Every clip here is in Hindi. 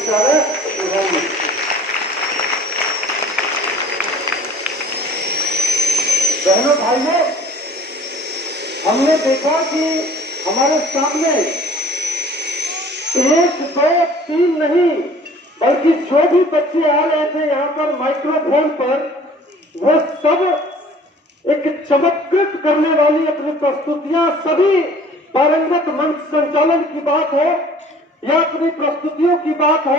विद्यालय प्रबंधन। बहनों भाइयों, हमने देखा कि हमारे सामने 1, 2, 3 नहीं बल्कि जो भी बच्चे आ रहे थे यहाँ पर माइक्रोफोन पर, वो सब एक चमत्कृत करने वाली अपनी प्रस्तुतियां, सभी पारंगत मंच संचालन की बात हो या अपनी प्रस्तुतियों की बात हो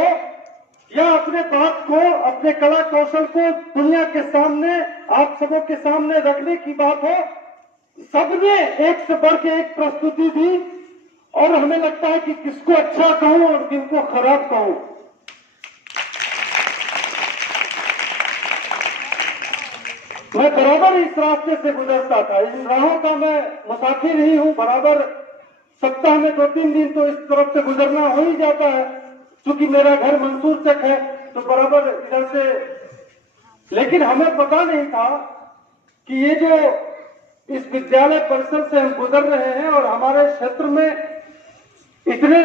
या अपने बात को, अपने कला कौशल को दुनिया के सामने, आप सबों के सामने रखने की बात हो, सबने एक से बढ़ के एक प्रस्तुति दी। और हमें लगता है कि किसको अच्छा कहूं और किसको खराब कहूं। मैं बराबर इस रास्ते से गुजरता था, इन राहों का मैं मुसाफिर ही हूं। बराबर सप्ताह में 2-3 दिन तो इस तरफ से गुजरना हो ही जाता है। चूंकि मेरा घर मंसूर तक है तो बराबर इधर से, लेकिन हमें पता नहीं था कि ये जो इस विद्यालय परिसर से हम गुजर रहे हैं और हमारे क्षेत्र में इतने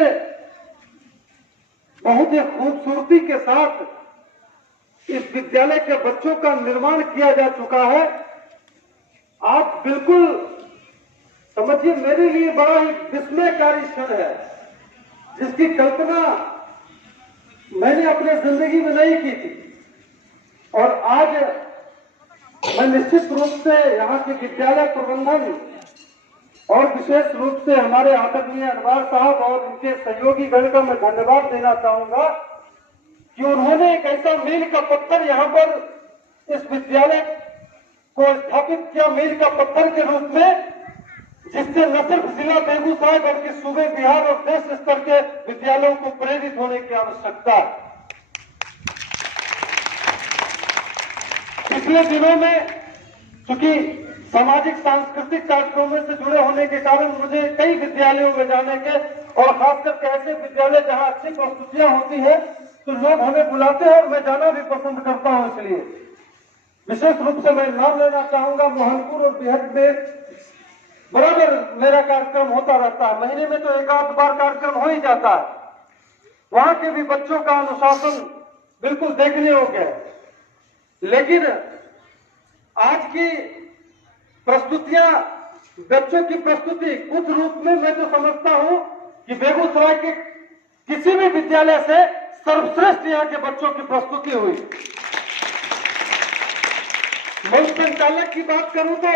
बहुत ही खूबसूरती के साथ इस विद्यालय के बच्चों का निर्माण किया जा चुका है। आप बिल्कुल समझिए, मेरे लिए बड़ा ही विस्मयकारी क्षण है जिसकी कल्पना मैंने अपने जिंदगी में नहीं की थी। और आज मैं निश्चित रूप से यहाँ के विद्यालय प्रबंधन और विशेष रूप से हमारे आदरणीय अनवर साहब और उनके सहयोगी गण का मैं धन्यवाद देना चाहूंगा कि उन्होंने एक ऐसा मील का पत्थर यहाँ पर इस विद्यालय को स्थापित किया, मील का पत्थर के रूप में, जिससे न सिर्फ जिला बेगूसराय बल्कि सूबे बिहार और देश स्तर के विद्यालयों को प्रेरित होने की आवश्यकता है। पिछले दिनों में चूंकि सामाजिक सांस्कृतिक कार्यक्रमों से जुड़े होने के कारण मुझे कई विद्यालयों में जाने के, और खासकर ऐसे विद्यालय जहां अच्छी प्रस्तुतियां होती है तो लोग हमें बुलाते हैं और मैं जाना भी पसंद करता हूं। इसलिए विशेष रूप से मैं नाम लेना चाहूंगा, मोहनपुर और बिहट में बराबर मेरा कार्यक्रम होता रहता है। महीने में तो 1-8 बार कार्यक्रम हो ही जाता है। वहां के भी बच्चों का अनुशासन बिल्कुल देखने योग्य है। लेकिन आज की प्रस्तुतियां, बच्चों की प्रस्तुति कुछ रूप में मैं तो समझता हूं कि बेगूसराय के किसी भी विद्यालय से सर्वश्रेष्ठ यहाँ के बच्चों की प्रस्तुति हुई। मंच संचालक की बात करूं तो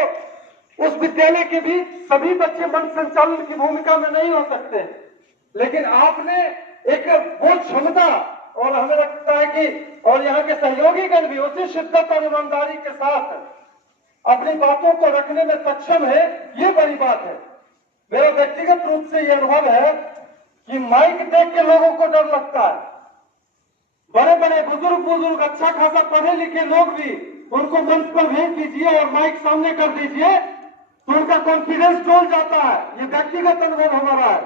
उस विद्यालय के भी सभी बच्चे मंच संचालन की भूमिका में नहीं हो सकते, लेकिन आपने एक वो क्षमता, और हमें लगता है कि और यहाँ के सहयोगीगण भी उसी शिद्दत और ईमानदारी के साथ अपनी बातों को रखने में सक्षम है, ये बड़ी बात है। मेरा व्यक्तिगत रूप से ये अनुभव है कि माइक देख के लोगों को डर लगता है। बड़े बड़े बुजुर्ग अच्छा खासा पढ़े लिखे लोग भी उनको मंच पर भेज दीजिए और माइक सामने कर दीजिए तो उनका कॉन्फिडेंस डोल जाता है। ये व्यक्तिगत अनुभव हमारा है।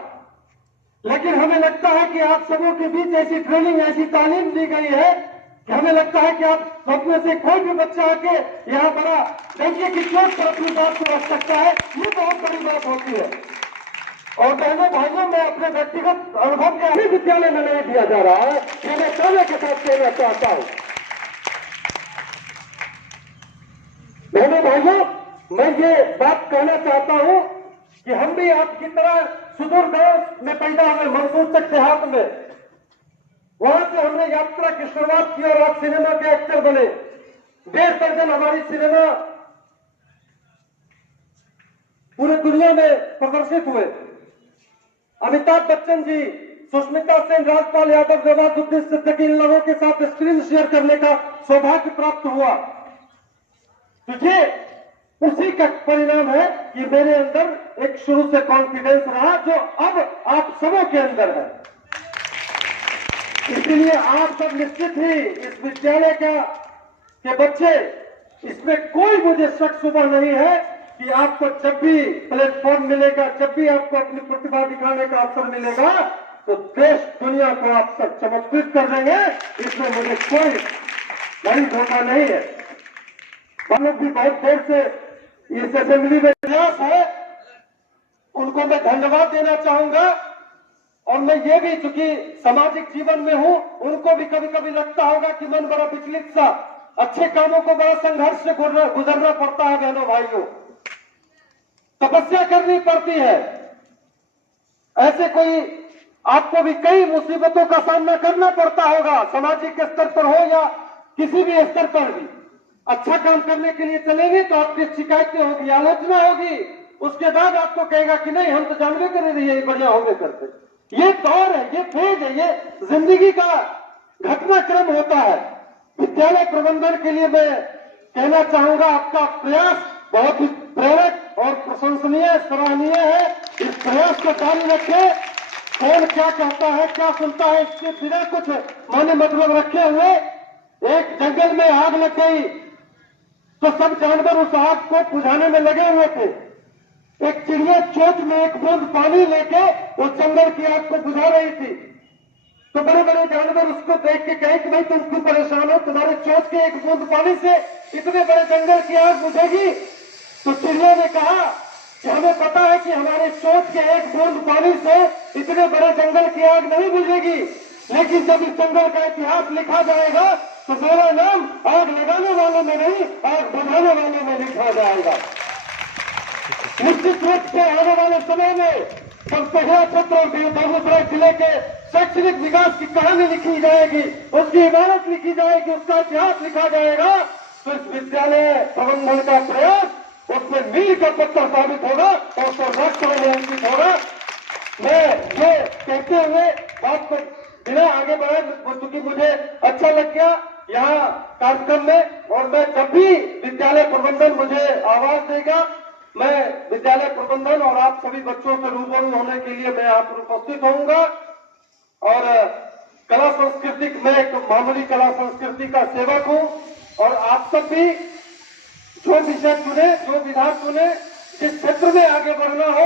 लेकिन हमें लगता है कि आप सबों के बीच ऐसी ट्रेनिंग, ऐसी तालीम दी गई है कि हमें लगता है कि आप सब में से कोई भी बच्चा आके यहाँ बड़ा डंके की चोट पर अपनी बात को रख सकता है। ये बहुत बड़ी बात होती है। और बहनों भाइयों, मैं अपने व्यक्तिगत अनुभव के अभी विद्यालय में नहीं दिया जा रहा है, ये मैं समय के साथ कहना चाहता हूँ। बहनों भाइयों, मैं ये बात कहना चाहता हूँ कि हम भी आपकी तरह सुदूर गांव में पैदा हुए, मंसूर तक देहात में, वहां से हमने यात्रा की शुरुआत की और आप सिनेमा के एक्टर बने। 1.5 दर्जन हमारी सिनेमा पूरी दुनिया में प्रदर्शित हुए। अमिताभ बच्चन जी, सुष्मिता सेन, राजपाल यादव, नवाजुद्दीन सिद्दीकी, इन लोगों के साथ स्क्रीन शेयर करने का सौभाग्य प्राप्त हुआ। तुझे उसी का परिणाम है कि मेरे अंदर एक शुरू से कॉन्फिडेंस रहा जो अब आप सबों के अंदर है। इसलिए आप सब निश्चित ही इस विद्यालय के बच्चे, इसमें कोई मुझे शक सुबह नहीं है कि आपको जब भी प्लेटफॉर्म मिलेगा, जब भी आपको अपनी प्रतिभा दिखाने का अवसर मिलेगा तो देश दुनिया को आप सब चमत्कृत कर देंगे। इसमें मुझे कोई बड़ी धोखा नहीं है। हम लोग भी बहुत देर से इस असेंबली में प्रयास है, उनको मैं धन्यवाद देना चाहूंगा और मैं ये भी चूंकि सामाजिक जीवन में हूं, उनको भी कभी कभी लगता होगा कि मन बड़ा विचलित सा, अच्छे कामों को बड़ा संघर्ष से गुजरना पड़ता है। बहनों भाइयों, तपस्या करनी पड़ती है। ऐसे कोई आपको भी कई मुसीबतों का सामना करना पड़ता होगा, सामाजिक स्तर पर हो या किसी भी स्तर पर भी। अच्छा काम करने के लिए चलेंगे तो आपकी शिकायतें होगी, आलोचना होगी, उसके बाद आपको कहेगा कि नहीं, हम तो जानबे कर रही है बढ़िया होंगे करते। ये दौर है, ये फेज है, ये जिंदगी का घटनाक्रम होता है। विद्यालय प्रबंधन के लिए मैं कहना चाहूंगा, आपका प्रयास बहुत ही प्रेरक और प्रशंसनीय, सराहनीय है। इस प्रयास को जारी रखें। कौन क्या कहता है, क्या सुनता है, इसके बिना कुछ माने मतलब रखे हुए एक जंगल में आग लग गई तो सब जानवर उस आग को बुझाने में लगे हुए थे। एक चिड़िया चोंच में एक बूंद पानी लेके उस जंगल की आग को बुझा रही थी। तो बड़े बड़े जानवर उसको देख के कहे कि भाई तुम क्यों परेशान हो, तुम्हारे चोंच के एक बूंद पानी से इतने बड़े जंगल की आग बुझेगी? तो चिड़िया ने कहा कि हमें पता है कि हमारे चोंच के एक बूंद पानी से इतने बड़े जंगल की आग नहीं बुझेगी, लेकिन जब इस जंगल का इतिहास लिखा जाएगा तो मेरा नाम आग लगाने वालों में नहीं, आग बुझाने वालों में लिखा जाएगा। निश्चित रूप से आने वाले समय में पंचतहिया क्षेत्र और बेगूसराय जिले के शैक्षणिक विकास की कहानी लिखी जाएगी, उसकी इमारत लिखी जाएगी, उसका इतिहास लिखा जाएगा। तो इस विद्यालय प्रबंधन का प्रयास उसमें मील का पत्थर साबित होगा और उसका राष्ट्र में अंकित होगा। मैं ये कहते हुए बात को बिना आगे बढ़ाए, चूंकि मुझे अच्छा लग गया यहाँ कार्यक्रम में, और मैं जब भी विद्यालय प्रबंधन मुझे आवाज देगा, मैं विद्यालय प्रबंधन और आप सभी बच्चों से रूबरू होने के लिए मैं यहाँ पर उपस्थित होऊंगा। और कला संस्कृति में एक मामूली कला संस्कृति का सेवक हूँ, और आप सब भी जो विषय चुने, जो विधा चुने, जिस क्षेत्र में आगे बढ़ना हो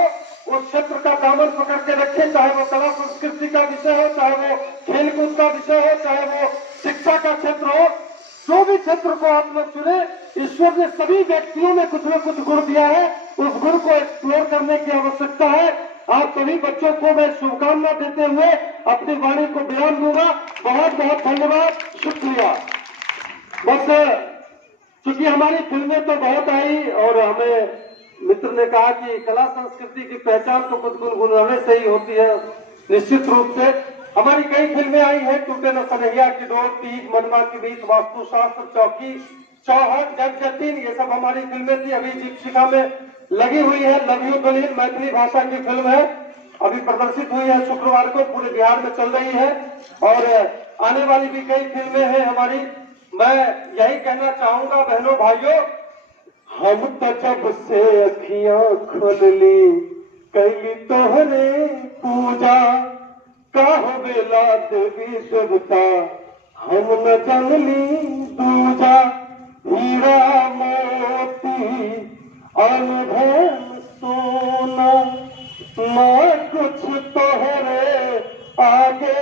उस क्षेत्र का दामन पकड़ के रखें, चाहे वो कला संस्कृति का विषय हो, चाहे वो खेलकूद का विषय हो, चाहे वो शिक्षा का क्षेत्र हो। जो भी क्षेत्र को आप लोग चुने, ईश्वर ने सभी व्यक्तियों में कुछ न कुछ गुण दिया है, उस गुण को एक्सप्लोर करने की आवश्यकता है। आप सभी बच्चों को मैं शुभकामना देते हुए अपनी वाणी को विराम दूंगा। बहुत बहुत धन्यवाद, शुक्रिया। बस चूंकि हमारी फिल्में तो बहुत आई और हमें मित्र ने कहा कि कला संस्कृति की पहचान तो कुछ गुनगुनाने से ही होती है। निश्चित रूप से हमारी कई फिल्में आई हैं, टूटे न सनहिया की डोर, तीज, मनवा की बीत, वास्तुशास्त्र, चौकी, चौहट, जगजतीन, ये सब हमारी फिल्में थी। अभी दीपशिखा में लगी हुई है लव यू दलील, मैथिली भाषा की फिल्म है, अभी प्रदर्शित हुई है, शुक्रवार को पूरे बिहार में चल रही है, और आने वाली भी कई फिल्में हैं हमारी। मैं यही कहना चाहूंगा बहनों भाइयों, हम तो जब से अखियां खोल ली कैली तोहरे पूजा, काहो बेला देवी देवता हम न जानली दूजा, हीरा मोती अनधन सोना, मैं कुछ तोहरे आगे,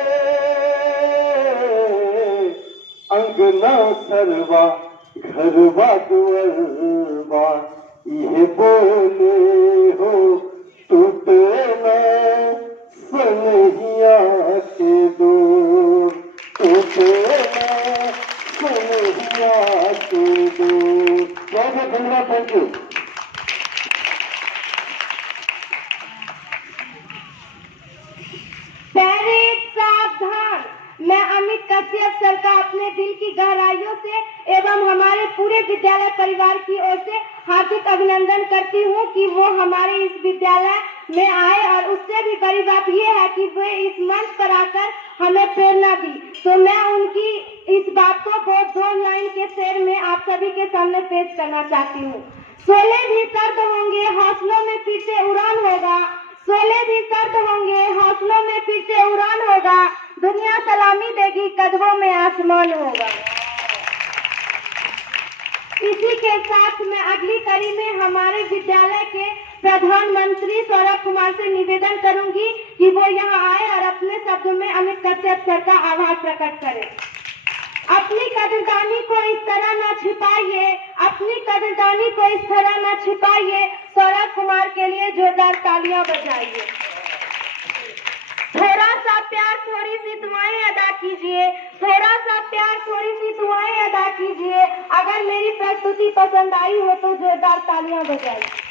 अंगना सरवा घरवा दुअरवा, ये बोले हो टूटे न सनहिया के दूर, टूटे न सनहिया के दूर। बहुत बहुत धन्यवाद, थैंक यू। सावधान, मैं अमित कश्यप सर का अपने दिल की गहराइयों से एवं हमारे पूरे विद्यालय परिवार की ओर से हार्दिक अभिनंदन करती हूँ कि वो हमारे इस विद्यालय में आए, और उससे भी बड़ी बात ये है कि वे इस मंच पर आकर हमें प्रेरणा दी। तो मैं उनकी इस बात को बहुत 2 लाइन के शेर में आप सभी के सामने पेश करना चाहती हूँ। शोले भी सर्द होंगे, हौसलों में फिर से उड़ान होगा, शोले भी सर्द होंगे, हौसलों में फिर से उड़ान होगा, दुनिया सलामी देगी, कदमों में आसमान होगा। इसी के साथ मैं अगली कड़ी में हमारे विद्यालय के प्रधानमंत्री सौरभ कुमार से निवेदन करूंगी कि वो यहाँ आए और अपने शब्दों में अमित कश्यप सर का आभार प्रकट करें। अपनी कदरदानी को इस तरह न छिपाइए, अपनी कदरदानी को इस तरह न छिपाइए, सौरभ कुमार के लिए जोरदार तालियां बजाइए। थोड़ा सा प्यार, थोड़ी सी दुआएं अदा कीजिए। थोड़ा सा प्यार, थोड़ी सी दुआएं अदा कीजिए। अगर मेरी प्रस्तुति पसंद आई हो तो जोरदार तालियां बजाइए।